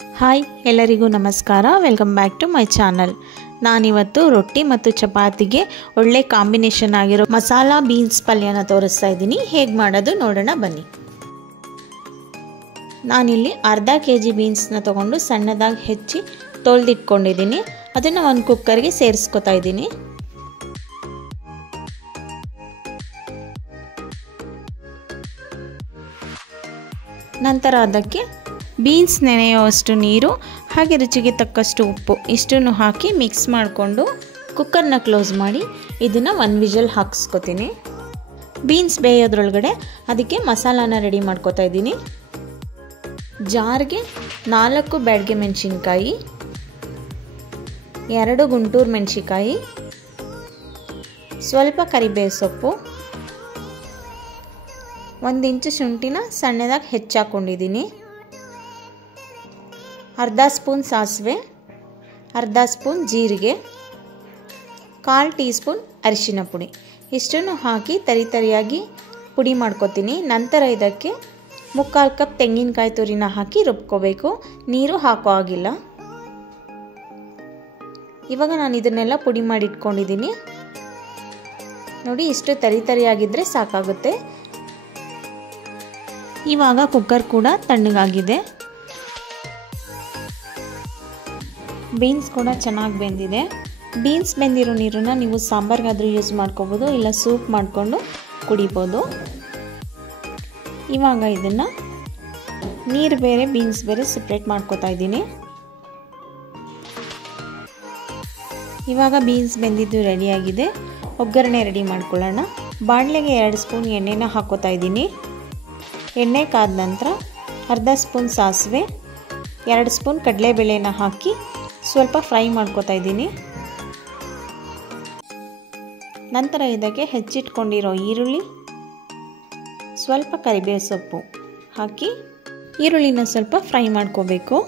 Hi ಎಲ್ಲರಿಗೂ ನಮಸ್ಕಾರ. Welcome back to my channel. ನಾನಿವತ್ತು ರೊಟ್ಟಿ ಮತ್ತು ಚಪಾತಿಗೆ ಒಳ್ಳೆ ಕಾಂಬಿನೇಷನ್ ಆಗಿರೋ ಮಸಾಲಾ ಬೀನ್ಸ್ ಪಲ್ಯನ ತೋರಿಸ್ತಾ ಇದ್ದೀನಿ. ಹೇಗೆ ಮಾಡೋದು ನೋಡೋಣ ಬನ್ನಿ. ನಾನಿಲ್ಲಿ ಅರ್ಧ kg ಬೀನ್ಸ್ನ ತೊಗೊಂಡು ಸಣ್ಣದಾಗಿ ಹೆಚ್ಚಿ ತೊಳೆದಿಟ್ಕೊಂಡಿದ್ದೀನಿ. ಅದನ್ನು ಒಂದು ಕುಕ್ಕರ್ಗೆ ಸೇರಿಸ್ಕೊತಾ ಇದ್ದೀನಿ. ನಂತರ ಅದಕ್ಕೆ ಬೀನ್ಸ್ ನೆನೆಯುವಷ್ಟು ನೀರು ಹಾಗೆ ರುಚಿಗೆ ತಕ್ಕಷ್ಟು ಉಪ್ಪು ಇಷ್ಟನ್ನು ಹಾಕಿ ಮಿಕ್ಸ್ ಮಾಡಿಕೊಂಡು ಕುಕ್ಕರ್ನ ಕ್ಲೋಸ್ ಮಾಡಿ ಇದನ್ನು 1 ವಿಷಲ್ ಹಾಕಿಸ್ಕೊತೀನಿ. ಬೀನ್ಸ್ ಬೇಯೋದ್ರೊಳಗಡೆ ಅದಕ್ಕೆ ಮಸಾಲಾನ ರೆಡಿ ಮಾಡ್ಕೊತಾ ಇದ್ದೀನಿ. ಜಾರ್ಗೆ 4 ಬ್ಯಾಡಗೆ ಮೆಣಸಿನ್ಕಾಯಿ, 2 ಗುಂಟೂರು ಮೆಣಸಿನ್ಕಾಯಿ, ಸ್ವಲ್ಪ ಕರಿಬೇವು ಸೊಪ್ಪು, 1 ಇಂಚು ಶುಂಠಿನ ಸಣ್ಣದಾಗಿ ಹೆಚ್ಚಾಕೊಂಡಿದ್ದೀನಿ, ಅರ್ಧ ಸ್ಪೂನ್ ಸಾಸಿವೆ, ಅರ್ಧ ಸ್ಪೂನ್ ಜೀರಿಗೆ, 1/4 ಟೀ ಸ್ಪೂನ್ ಅರಿಶಿನ ಪುಡಿ ಇಷ್ಟನ್ನು ಹಾಕಿ ತರಿಯಾಗಿ ಪುಡಿ ಮಾಡ್ಕೊತೀನಿ. ನಂತರ ಇದಕ್ಕೆ 3/4 ಕಪ್ ತೆಂಗಿನಕಾಯಿ ತುರಿನ ಹಾಕಿ ರುಬ್ಕೋಬೇಕು. ನೀರು ಹಾಕೋ ಆಗಿಲ್ಲ. ಇವಾಗ ನಾನು ಇದನ್ನೆಲ್ಲ ಪುಡಿ ಮಾಡಿ ಇಟ್ಕೊಂಡಿದ್ದೀನಿ. ನೋಡಿ, ಇಷ್ಟು ತರಿಯಾಗಿದ್ದರೆ ಸಾಕಾಗುತ್ತೆ. ಇವಾಗ ಕುಕ್ಕರ್ ಕೂಡ ತಣ್ಣಗಾಗಿದೆ. ಬೀನ್ಸ್ ಕೂಡ ಚೆನ್ನಾಗಿ ಬೆಂದಿದೆ. ಬೀನ್ಸ್ ಬೆಂದಿರೋ ನೀರನ್ನು ನೀವು ಸಾಂಬಾರ್ಗಾದರೂ ಯೂಸ್ ಮಾಡ್ಕೋಬೋದು, ಇಲ್ಲ ಸೂಪ್ ಮಾಡಿಕೊಂಡು ಕುಡಿಬೋದು. ಇವಾಗ ಇದನ್ನು ನೀರು ಬೇರೆ ಬೀನ್ಸ್ ಬೇರೆ ಸಪ್ರೇಟ್ ಮಾಡ್ಕೋತಾ ಇದ್ದೀನಿ. ಇವಾಗ ಬೀನ್ಸ್ ಬೆಂದಿದ್ದು ರೆಡಿಯಾಗಿದೆ. ಒಗ್ಗರಣೆ ರೆಡಿ ಮಾಡ್ಕೊಳ್ಳೋಣ. ಬಾಣಲೆಗೆ 2 ಸ್ಪೂನ್ ಎಣ್ಣೆನ ಹಾಕೋತಾ ಇದ್ದೀನಿ. ಎಣ್ಣೆ ಕಾದ ನಂತರ ಅರ್ಧ ಸ್ಪೂನ್ ಸಾಸಿವೆ, 2 ಸ್ಪೂನ್ ಕಡಲೆಬೇಳೆನ ಹಾಕಿ ಸ್ವಲ್ಪ ಫ್ರೈ ಮಾಡ್ಕೋತಾ ಇದ್ದೀನಿ. ನಂತರ ಇದಕ್ಕೆ ಹೆಚ್ಚಿಟ್ಕೊಂಡಿರೋ ಈರುಳ್ಳಿ, ಸ್ವಲ್ಪ ಕರಿಬೇವು ಸೊಪ್ಪು ಹಾಕಿ ಈರುಳ್ಳಿನ ಸ್ವಲ್ಪ ಫ್ರೈ ಮಾಡ್ಕೋಬೇಕು.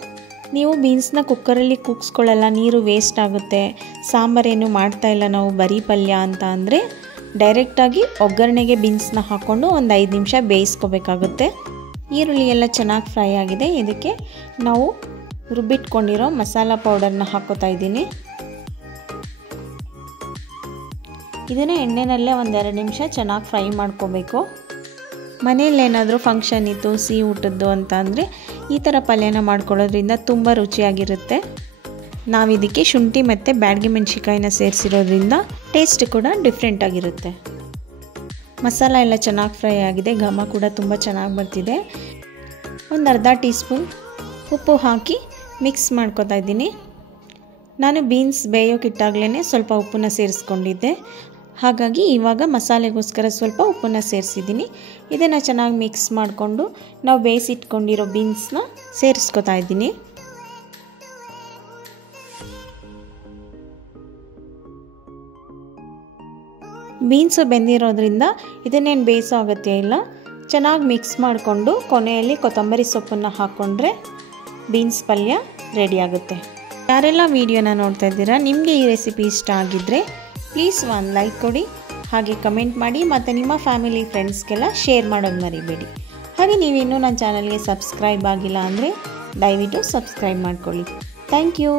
ನೀವು ಬೀನ್ಸ್ನ ಕುಕ್ಕರಲ್ಲಿ ಕೂಗಿಸ್ಕೊಳ್ಳಲ್ಲ, ನೀರು ವೇಸ್ಟ್ ಆಗುತ್ತೆ, ಸಾಂಬಾರೇನು ಮಾಡ್ತಾಯಿಲ್ಲ ನಾವು ಬರೀ ಪಲ್ಯ ಅಂತ ಅಂದರೆ ಡೈರೆಕ್ಟಾಗಿ ಒಗ್ಗರಣೆಗೆ ಬೀನ್ಸ್ನ ಹಾಕ್ಕೊಂಡು ಒಂದು 5 ನಿಮಿಷ ಬೇಯಿಸ್ಕೋಬೇಕಾಗುತ್ತೆ. ಈರುಳ್ಳಿ ಎಲ್ಲ ಚೆನ್ನಾಗಿ ಫ್ರೈ ಆಗಿದೆ. ಇದಕ್ಕೆ ನಾವು ರುಬ್ಬಿಟ್ಕೊಂಡಿರೋ ಮಸಾಲ ಪೌಡರ್ನ ಹಾಕೋತಾ ಇದ್ದೀನಿ. ಇದನ್ನು ಎಣ್ಣೆನಲ್ಲೇ ಒಂದು 2 ನಿಮಿಷ ಚೆನ್ನಾಗಿ ಫ್ರೈ ಮಾಡ್ಕೋಬೇಕು. ಮನೇಲಿ ಏನಾದರೂ ಫಂಕ್ಷನ್ ಇತ್ತು, ಸಿಹಿ ಊಟದ್ದು ಅಂತ ಅಂದರೆ ಈ ಥರ ಪಲ್ಯನ ಮಾಡ್ಕೊಳ್ಳೋದ್ರಿಂದ ತುಂಬ ರುಚಿಯಾಗಿರುತ್ತೆ. ನಾವಿದಕ್ಕೆ ಶುಂಠಿ ಮತ್ತು ಬ್ಯಾಡಗೆ ಮೆಣಸಿನ್ಕಾಯಿನ ಸೇರಿಸಿರೋದ್ರಿಂದ ಟೇಸ್ಟ್ ಕೂಡ ಡಿಫ್ರೆಂಟ್ ಆಗಿರುತ್ತೆ. ಮಸಾಲ ಎಲ್ಲ ಚೆನ್ನಾಗಿ ಫ್ರೈ ಆಗಿದೆ. ಘಮ ಕೂಡ ತುಂಬ ಚೆನ್ನಾಗಿ ಬರ್ತಿದೆ. ಒಂದು ಅರ್ಧ ಟೀ ಸ್ಪೂನ್ ಉಪ್ಪು ಹಾಕಿ ಮಿಕ್ಸ್ ಮಾಡ್ಕೊತಾ ಇದ್ದೀನಿ. ನಾನು ಬೀನ್ಸ್ ಬೇಯೋಕ್ಕಿಟ್ಟಾಗಲೇ ಸ್ವಲ್ಪ ಉಪ್ಪನ್ನ ಸೇರಿಸ್ಕೊಂಡಿದ್ದೆ. ಹಾಗಾಗಿ ಇವಾಗ ಮಸಾಲೆಗೋಸ್ಕರ ಸ್ವಲ್ಪ ಉಪ್ಪನ್ನ ಸೇರಿಸಿದ್ದೀನಿ. ಇದನ್ನು ಚೆನ್ನಾಗಿ ಮಿಕ್ಸ್ ಮಾಡಿಕೊಂಡು ನಾವು ಬೇಯಿಸಿಟ್ಕೊಂಡಿರೋ ಬೀನ್ಸ್ನ ಸೇರಿಸ್ಕೊತಾ ಇದ್ದೀನಿ. ಬೀನ್ಸು ಬೆಂದಿರೋದ್ರಿಂದ ಇದನ್ನೇನು ಬೇಯಿಸೋ ಅಗತ್ಯ ಇಲ್ಲ. ಚೆನ್ನಾಗಿ ಮಿಕ್ಸ್ ಮಾಡಿಕೊಂಡು ಕೊನೆಯಲ್ಲಿ ಕೊತ್ತಂಬರಿ ಸೊಪ್ಪನ್ನು ಹಾಕ್ಕೊಂಡ್ರೆ ಬೀನ್ಸ್ ಪಲ್ಯ ರೆಡಿ ಆಗುತ್ತೆ. ಯಾರೆಲ್ಲ ವಿಡಿಯೋನ ನೋಡ್ತಾ ಇದ್ದೀರಾ, ನಿಮಗೆ ಈ ರೆಸಿಪಿ ಇಷ್ಟ ಆಗಿದ್ದರೆ ಪ್ಲೀಸ್ ಒಂದು ಲೈಕ್ ಕೊಡಿ, ಹಾಗೆ ಕಮೆಂಟ್ ಮಾಡಿ ಮತ್ತು ನಿಮ್ಮ ಫ್ಯಾಮಿಲಿ ಫ್ರೆಂಡ್ಸ್ಗೆಲ್ಲ ಶೇರ್ ಮಾಡೋದು ಮರಿಬೇಡಿ. ಹಾಗೆ ನೀವಿನ್ನೂ ನನ್ನ ಚಾನಲ್ಗೆ ಸಬ್ಸ್ಕ್ರೈಬ್ ಆಗಿಲ್ಲ ಅಂದರೆ ದಯವಿಟ್ಟು ಸಬ್ಸ್ಕ್ರೈಬ್ ಮಾಡ್ಕೊಳ್ಳಿ. Thank you.